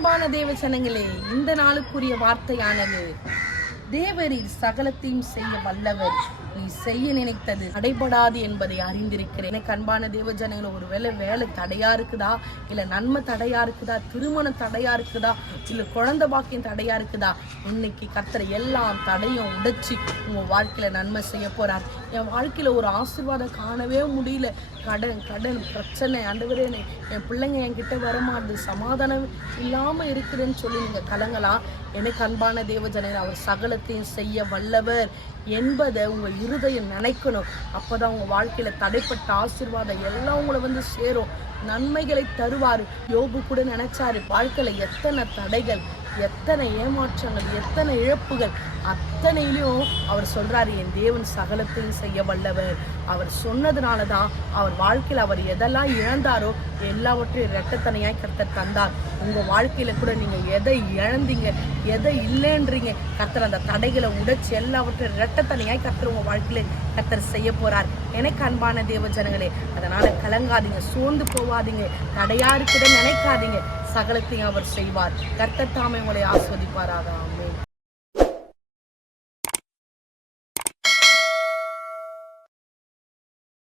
அன்பான தேவ ஜனங்களே, இந்த நாளுக்குரிய வார்த்தையானது, தேவரீர் சகலத்தையும் செய்ய வல்லவர், நீ செய்ய நினைத்தது தடைபடாது என்பதை அறிந்திருக்கிறேன். எனக்கு அன்பான தேவ ஜனங்களே, ஒருவேளை வேலை தடையா இருக்குதா, இல்ல நன்மை தடையா இருக்குதா, திருமணம் தடையா இருக்குதா, இல்ல குழந்தை பாக்கியம் தடையா இருக்குதா, இன்னைக்கு கர்த்தர் எல்லாம் தடையும் உடைச்சி உங்க வாழ்க்கையில நன்மை செய்ய போறார். என் வாழ்க்கையில ஒரு ஆசீர்வாதம் காணவே முடியல, கடன் பிரச்சனை, ஆண்டவரே என் பிள்ளைங்க என்கிட்ட வரமாட்டுது, சமாதானம் இல்லாம இருக்குதுன்னு சொல்லி நீங்க கலங்கலாம். எனக்கு அன்பான தேவ ஜனங்களே, அவர் சகலத்தையும் செய்ய வல்லவர் என்பதை உங்க இருதயம் நினைக்கணும். அப்பதான் உங்க வாழ்க்கையில தடைப்பட்ட ஆசீர்வாதம் எல்லாம் உங்களை வந்து சேரும், நன்மைகளை தருவாரு. யோபு கூட நினைச்சாரு, வாழ்க்கையில எத்தனை தடைகள், எத்தனை ஏமாற்றங்கள், எத்தனை இழப்புகள், அத்தனையிலும் அவர் சொல்றாரு, என் தேவன் சகலத்தையும் செய்ய வல்லவர். அவர் சொன்னதுனாலதான் அவர் வாழ்க்கையில அவர் எதெல்லாம் இழந்தாரோ எல்லாவற்றையும் இரட்டத்தனையாய் கர்த்தர் தந்தார். உங்க வாழ்க்கையில கூட நீங்க எதை இழந்தீங்க, எதை இல்லைன்றீங்க, கர்த்தர் அந்த தடைகளை உடைச்சு எல்லாவற்றையும் இரட்டத்தனையாய் கர்த்தர் உங்க வாழ்க்கையில கர்த்தர் செய்ய போறார். எனக்கு அன்பான தேவ ஜனங்களே, அதனால கலங்காதீங்க, சோர்ந்து போவாதீங்க, தடையா இருக்குதுன்னு நினைக்காதீங்க. சகலத்தையும் அவர் செய்வார். கர்த்தர் தாமே உங்களை ஆஸ்வதிப்பாராக. ஆமென்.